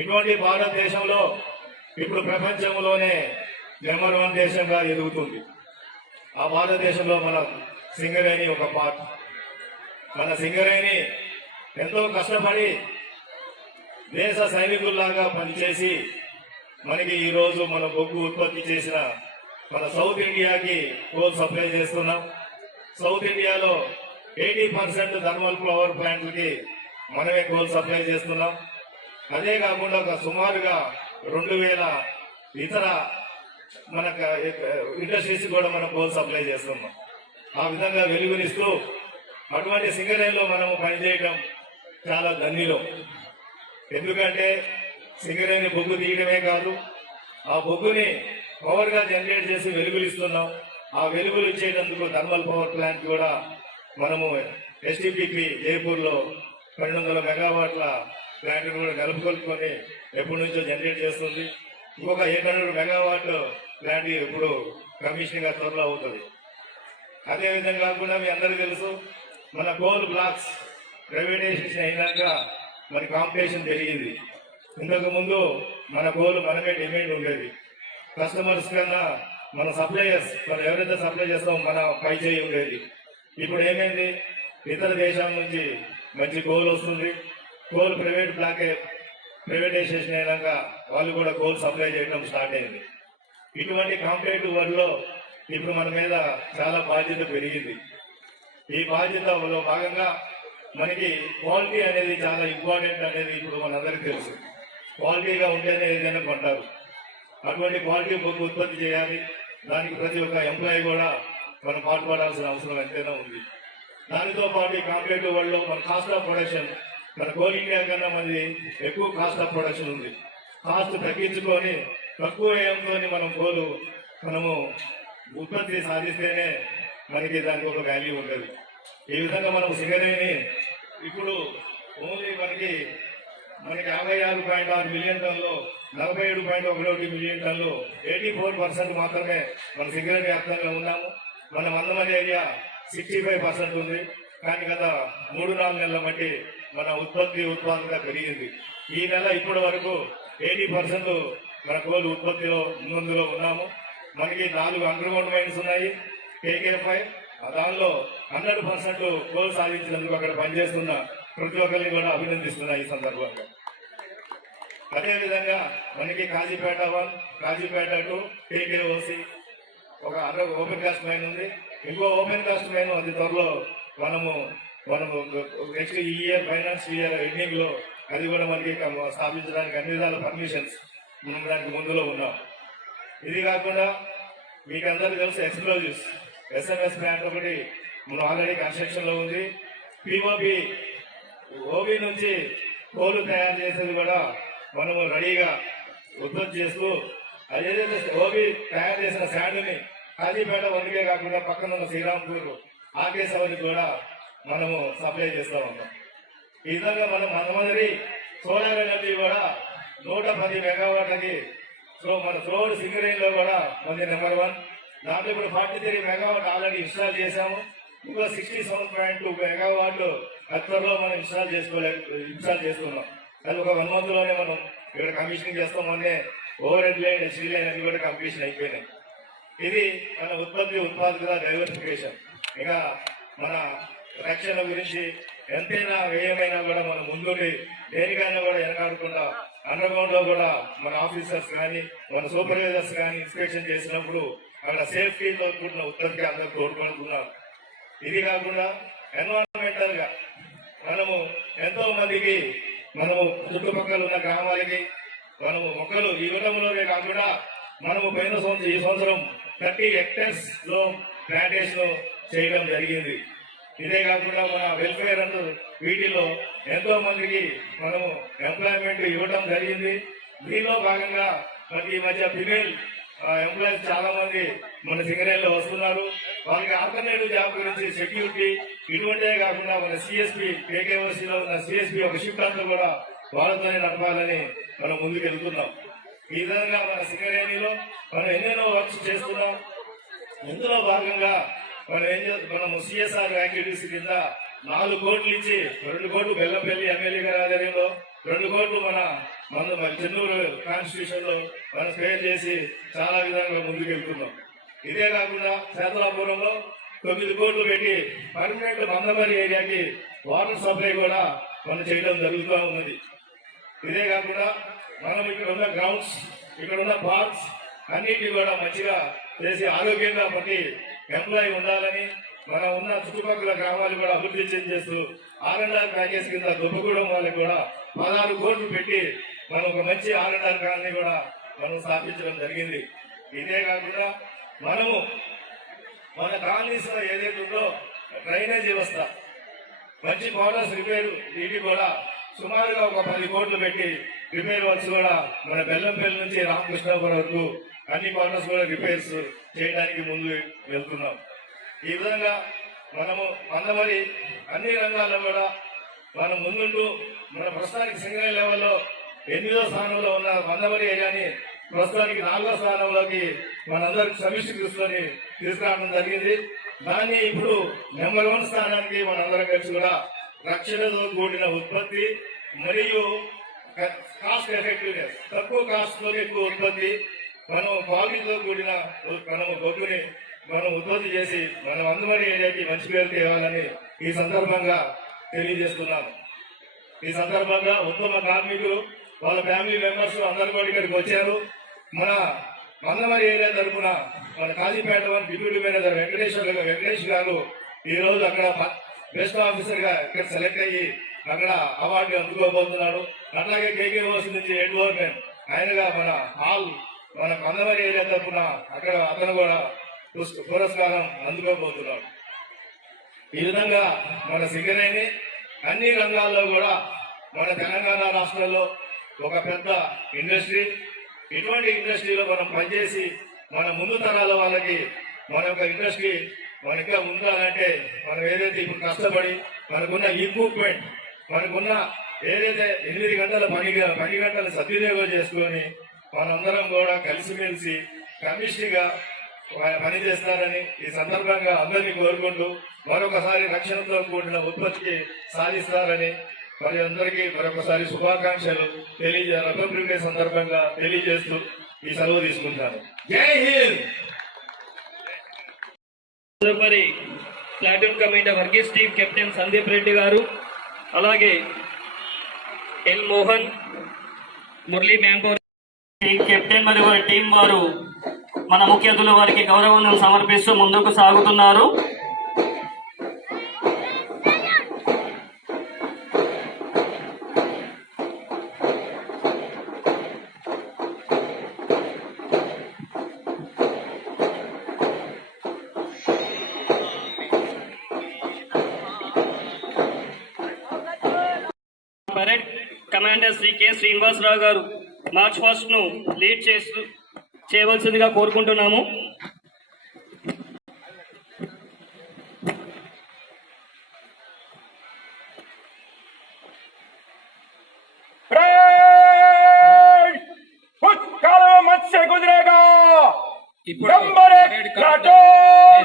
ఇటువంటి భారతదేశంలో ఇప్పుడు ప్రపంచంలోనే నెంబర్ 1 దేశంగా ఎదుగుతుంది. ఆ భారతదేశంలో మన సింగరేణి ఒక పార్ట్. మన సింగరేణి ఎంతో కష్టపడి దేశ సైనికుల్లాగా పనిచేసి మనకి ఈరోజు మన బొగ్గు ఉత్పత్తి చేసిన మన సౌత్ ఇండియాకి కోల్ సప్లై చేస్తున్నాం. సౌత్ ఇండియాలో 80% థర్మల్ పవర్ ప్లాంట్లకి మనమే కోల్ సప్లై చేస్తున్నాం. అదే కాకుండా ఒక సుమారుగా 2000 ఇతర మన ఇండస్ట్రీస్ కూడా మనం కోల్ సప్లై చేస్తున్నాం. ఆ విధంగా వెలుగునిస్తూ అటువంటి సింగరేణిలో మనము పనిచేయడం చాలా ధన్యులం. ఎందుకంటే సింగరేణి బొగ్గు తీయడమే కాదు, ఆ బొగ్గుని పవర్ గా జనరేట్ చేసి వెలుగులు ఇస్తున్నాం. ఆ వెలుగులు ఇచ్చేటందుకు థర్మల్ పవర్ ప్లాంట్ కూడా మనము ఎస్టీపీపీ జైపూర్ లో 1200 మెగావాట్ల ప్లాంట్ కూడా నెలకొల్పుకొని ఎప్పటి నుంచో జనరేట్ చేస్తుంది. ఇంకొక 800 మెగావాట్ ప్లాంట్ ఇప్పుడు కమిషనింగ్ త్వరలో అవుతుంది. అదేవిధంగా కాకుండా మీ అందరికీ తెలుసు, మన కోల్ బ్లాక్స్ ప్రైవేటైజేషన్ అయినాక మరి కాంపిటీషన్ పెరిగింది. ఇంతకు ముందు మన కోల్ మనమే డిమాండ్ ఉండేది. కస్టమర్స్ కన్నా మన సప్లయర్స్ మనం ఎవరైతే సప్లై చేస్తామో మన పై చేయి ఉండేది. ఇప్పుడు ఏమైంది, ఇతర దేశాల నుంచి మంచి కోల్ వస్తుంది. కోల్ ప్రైవేటైజేషన్ అయినాక వాళ్ళు కూడా కోల్ సప్లై చేయడం స్టార్ట్ అయింది. ఇటువంటి కాంపిటేటివ్ వరల్డ్ లో ఇప్పుడు మన మీద చాలా బాధ్యత పెరిగింది. ఈ బాధ్యతలో భాగంగా మనకి క్వాలిటీ అనేది చాలా ఇంపార్టెంట్ అనేది ఇప్పుడు మనందరికీ తెలుసు. క్వాలిటీగా ఉంటేనే ఏదైనా కొంటారు. అటువంటి క్వాలిటీ బొగ్గు ఉత్పత్తి చేయాలి. దానికి ప్రతి ఒక్క ఎంప్లాయీ కూడా మనం పాటుపడాల్సిన అవసరం ఎంతైనా ఉంది. దానితో పాటు ఈ కాంపిటేటివ్ వరల్డ్ లో మన కాస్ట్ ఆఫ్ ప్రొడక్షన్, మన కోల్ ఇండియా కన్నా మనది ఎక్కువ కాస్ట్ ఆఫ్ ప్రొడక్షన్ ఉంది. కాస్ట్ తగ్గించుకొని తక్కువ వ్యయంతో మనము ఉత్పత్తి సాధిస్తేనే మనకి దానికి ఒక వాల్యూ ఉంటుంది. ఈ విధంగా మనం సింగరేణి ఇప్పుడు ఓన్లీ మనకి 56.6 మిలియన్ టన్నులు, 47.11 మిలియన్ టన్నులు, 84% మాత్రమే మన సింగరేణి వ్యాప్తంగా ఉన్నాము. మన మందమరి ఏరియా 65% ఉంది. కానీ గత 3-4 నెలల బట్టి మన ఉత్పాదకత పెరిగింది. ఈ నెల ఇప్పటి వరకు 80% మన కోల్ ఉత్పత్తిలో ముందులో ఉన్నాము. మనకి 4 అండర్గ్రౌండ్ మైన్స్ ఉన్నాయి, KK5. దానిలో 100% కోల్ సాధించినందుకు అక్కడ పనిచేస్తున్న ప్రతి ఒక్కరిని కూడా అభినందిస్తున్నా ఈ సందర్భంగా. అదేవిధంగా మనకి కాజీపేట 1, కాజీపేట 2, KKOC ఒక ఓపెన్ కాస్ట్ మైన్ ఉంది. ఇంకో ఓపెన్ కాస్ట్ మైన్ అది త్వరలో మనము నెక్స్ట్ ఈ ఇయర్ ఫైనాన్స్ ఇయర్ ఎండింగ్ లో అది కూడా మనకి స్థాపించడానికి అన్ని విధాల పర్మిషన్స్ మనం దానికి ముందులో ఉన్నాం. ఇది కాకుండా మీకు అందరికీ తెలుసు ఎక్స్ప్లోజివ్స్ SMS ప్లాంట్ ఒకటి మనం ఆల్రెడీ కన్స్ట్రక్షన్ లో ఉంది. పిఓపి ఓబీ నుంచి కోలు తయారు చేసేది కూడా మనము రెడీగా ఉత్పత్తి చేస్తూ అదేదైతే ఓబీ తయారు చేసిన శాండ్ని కాజీపేట 1కే కాకుండా పక్కన ఉన్న శ్రీరాంపూర్ ఆకేశవరికి కూడా మనము సప్లై చేస్తూ ఉన్నాం. ఈ విధంగా మనం మందమరి సోలార్ ఎనర్జీ కూడా 110 మెగావాట్లకి మన త్రోడ్ సింగరేణిలో కూడా మంది నెంబర్ 1. దాంట్లో ఇప్పుడు 43 మెగావాట్ ఆల్రెడీ ఇన్స్టాల్ చేశాము. ఇంకా 67.2 మెగావాట్ త్వరలో మనం ఇన్స్టాల్ చేస్తున్నాం. అది ఒక 1 month లోనే మనం ఇక్కడ కమిషనింగ్ చేస్తాం. మొన్నే over head line, HD line అన్ని కూడా కంప్లీషన్ అయిపోయినాయి. ఇది మన ఉత్పాదకత డైవర్సిఫికేషన్. ఇంకా మన రక్షణ గురించి ఎంతైనా వ్యయమైనా కూడా మనం ముందుండి దేనికైనా కూడా వెనకాడకుండా అండర్ గ్రౌండ్ లో కూడా మన ఆఫీసర్స్ కానీ మన సూపర్వైజర్స్ కానీ ఇన్స్పెక్షన్ చేసినప్పుడు అక్కడ సేఫ్టీతో కూడిన ఉత్పత్తికి అందరూ తోడ్పడుతున్నారు. ఇది కాకుండా ఎన్విరాన్మెంటల్ గా మనము ఎంతో మందికి మనము చుట్టుపక్కల ఉన్న గ్రామాలకి మనము మొక్కలు ఇవ్వడంలోనే కాకుండా మనము ఈ సంవత్సరం 30 hectares లో ప్లాంటేషన్ చేయడం జరిగింది. ఇదే కాకుండా మన వెల్ఫేర్ అండ్ వీటిలో ఎంతో మందికి మనము ఎంప్లాయ్మెంట్ ఇవ్వడం జరిగింది. దీనిలో భాగంగా మనకి ఈ మధ్య ఫిమేల్ ఎంప్లాయీస్ చాలా మంది మన సింగరేణిలో వస్తున్నారు. వాళ్ళకి ఆల్టర్నేటివ్ జాబ్ గురించి సెక్యూరిటీ ఇటువంటిదే కాకుండా మన సిఎస్పి కేకేఓసీలో ఉన్న సిఎస్పి ఒక షిఫ్ట్ అంతా కూడా వాళ్ళతోనే నడపాలని మనం ముందుకు వెళ్తున్నాం. ఈ విధంగా మన సింగరేణిలో మనం ఎన్నెన్నో వర్క్స్ చేస్తున్నాం. ఇందులో భాగంగా మనము సిఎస్ఆర్ యాక్టివిటీస్ కింద 4 కోట్లు ఇచ్చి 2 కోట్లు బెల్లంపల్లి ఎమ్మెల్యే గారి ఆధ్వర్యంలో 2 కోట్లు మన చెన్నూరు కాన్స్టిట్యూషన్ లో మనం స్పేర్ చేసి చాలా విధంగా ముందుకెళ్తున్నాం. ఇదే కాకుండా శాతలాపురంలో 9 కోట్లు పెట్టి పర్మనెంట్ మందమరి ఏరియాకి వాటర్ సప్లై కూడా మనం చేయడం జరుగుతూ ఉన్నది. ఇదే కాకుండా మనం ఇక్కడ ఉన్న గ్రౌండ్స్, ఇక్కడ ఉన్న పార్క్స్ అన్నిటి కూడా మంచిగా చేసి ఆరోగ్యంగా ప్రతి ఎంప్లాయీ ఉండాలని మనం ఉన్న చుట్టుపక్కల గ్రామాలు కూడా అభివృద్ధి చెందేస్తూ R&R ప్యాకేజ్ కింద దుబ్బగూడెం వాళ్ళకి కూడా 16 కోట్లు పెట్టి మనం ఒక మంచి R&R కాలనీ కూడా మనం స్థాపించడం జరిగింది. ఇదే కాకుండా మనము మన కాలనీస్ లో ఏదైతే ఉందో డ్రైనేజ్ వ్యవస్థ, మంచి మోటార్స్ రిపేర్, వీటి కూడా సుమారుగా ఒక 10 కోట్లు పెట్టి రిపేర్ వర్క్స్ కూడా మన బెల్లంపల్లి నుంచి రామకృష్ణాపురం వరకు అన్ని మోటార్స్ కూడా రిపేర్స్ చేయడానికి ముందు వెళ్తున్నాం. ఈ విధంగా మనము మందమరి అన్ని రంగాల్లో కూడా మనం ముందుంటూ మన ప్రస్తుతానికి సింగరేణి లెవెల్లో 8వ స్థానంలో ఉన్న మందమరి ఏరియాని ప్రస్తుతానికి 4వ స్థానంలోకి మనందరికి సమిష్టి దృష్టిని తీసుకురావడం జరిగింది. దాన్ని ఇప్పుడు నెంబర్ 1 స్థానానికి మనందరం కలిసి కూడా రక్షణతో కూడిన ఉత్పత్తి మరియు కాస్ట్ ఎఫెక్టివ్నెస్, తక్కువ కాస్ట్ తో ఎక్కువ ఉత్పత్తి, మనం క్వాలిటీతో కూడిన మనము బొగ్గుని మనం ఉత్పత్తి చేసి మనం మందమరి ఏరియాకి మంచి పేరు తేవాలని ఈ సందర్భంగా తెలియజేస్తున్నాము. ఈ సందర్భంగా ఉత్తమ కార్మికులు వాళ్ళ ఫ్యామిలీ మెంబర్స్ అందరూ కూడా ఇక్కడికి వచ్చారు. మన మందమరి ఏరియా తరఫున మన కాజీపేట డిప్యూటీ మేనేజర్ వెంకటేష్ గారు ఈ రోజు అక్కడ బెస్ట్ ఆఫీసర్ గా ఇక్కడ సెలెక్ట్ అయ్యి అక్కడ అవార్డు అందుకోబోతున్నాడు. అట్లాగే KKOC నుంచి ఎడ్వర్డ్ ఆయనగా మన మందమరి ఏరియా తరఫున అక్కడ అతను కూడా పురస్కారం అందుకోబోతున్నాడు. ఈ విధంగా మన సింగరేణి అన్ని రంగాల్లో కూడా మన తెలంగాణ రాష్ట్రంలో ఒక పెద్ద ఇండస్ట్రీ. ఇటువంటి ఇండస్ట్రీలో మనం పనిచేసి మన ముందు తరాల వాళ్ళకి మన యొక్క ఇండస్ట్రీ మనగా ఉండాలంటే మనం ఏదైతే ఇప్పుడు కష్టపడి మనకున్న ఎక్విప్మెంట్, మనకున్న ఏదైతే 8 గంటల పని గంటలు సద్వినియోగం చేసుకొని మనందరం కూడా కలిసిమెలిసి కమిషన్గా పనిచేస్తారని ఈ సందర్భంగా అందరినీ కోరుకుంటూ మరొకసారి రక్షణతో కూడిన ఉత్పత్తి సాధిస్తారని మరి అందరికీ మరొకసారి శుభాకాంక్షలు రిపబ్లిక్ డే సందర్భంగా తెలియజేస్తూ ఈ సెలవు తీసుకుంటాను. జై హింద్. తదుపరి platoon commander Varghese team captain Sandeep Reddy గారు, అలాగే L Mohan, Murali mango captain మరియు వారి టీం వారు మన ముఖ్య అతిథుల వారికి గౌరవం సమర్పిస్తూ ముందుకు సాగుతున్నారు. Parade commander Shri K Srinivasarao గారు మార్చ్ ఫాస్ట్ ను లీడ్ చేయవలసిందిగా కోరుకుంటున్నాము.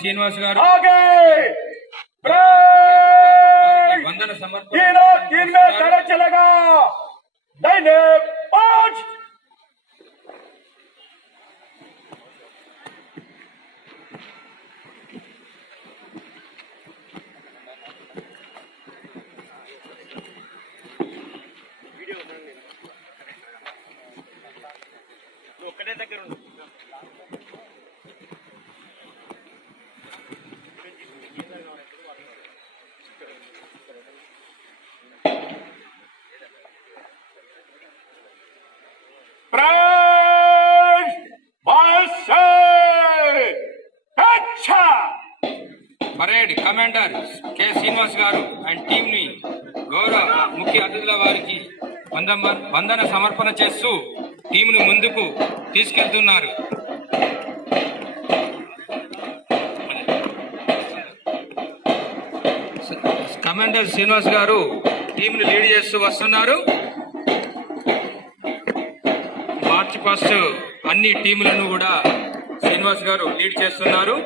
శ్రీనివాస్ గారు వందన సమర్పణ ఒక్కటే దగ్గర ఉండు. పరేడ్ కమాండర్ కె శ్రీనివాస్ గారు అండ్ టీం ని గౌరవ ముఖ్య అతిథుల వారికి వందన సమర్పణ చేస్తూ టీంను ముందుకు తీసుకెళ్తున్నారు. కమాండర్ శ్రీనివాస్ గారు టీంను లీడ్ చేస్తూ వస్తున్నారు. మార్చ్ ఫస్ట్ అన్ని టీములను కూడా శ్రీనివాస్ గారు లీడ్ చేస్తున్నారు.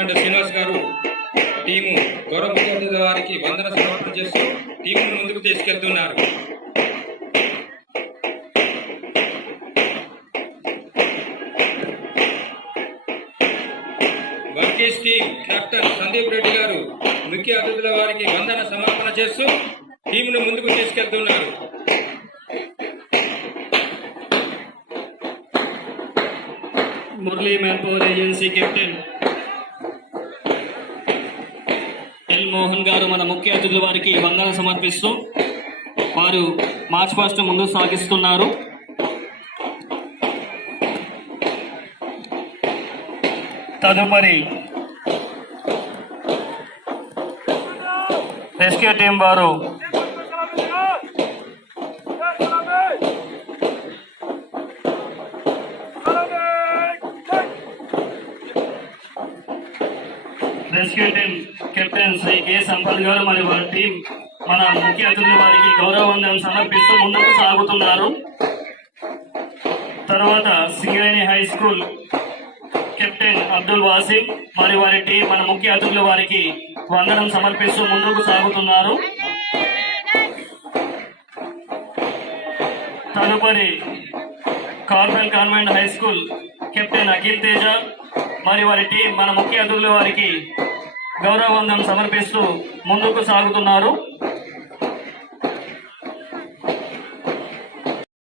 కమాండర్ శ్రీనివాస్ గారు టీము గౌరవ ముఖ్య అతిథుల వారికి వందన సమర్పణ చేస్తూ టీమును ముందుకు తీసుకెళ్తున్నారు. వర్గీస్ టీం కెప్టెన్ సందీప్ రెడ్డి గారు ముఖ్య అతిథుల వారికి వందన సమర్పణ చేస్తూ టీమును ముందుకు తీసుకెళ్తున్నారు. Murali man power agency captain L Mohan గారు మన ముఖ్య అతిథుల వారికి వందన సమర్పిస్తూ వారు మార్చ్ పాస్ట్ ముందు సాగిస్తున్నారు. తదుపరి రెస్క్యూ టీం వారు rescue team captain Shri K Sampath గారు మరియు వారి టీం మన ముఖ్య అతిథుల వారికి గౌరవ వందనం సమర్పిస్తూ ముందుకు సాగుతున్నారు. తర్వాత Singareni high school captain Abdul Wasim మరియు వారి టీం మన ముఖ్య అతిథుల వారికి వందనం సమర్పిస్తూ ముందుకు సాగుతున్నారు. తదుపరి Carmel convent high school captain Akhil Teja మరియు వారి టీం మన ముఖ్య అతిథుల వారికి గౌరవ వందనం సమర్పిస్తూ ముందుకు సాగుతున్నారు.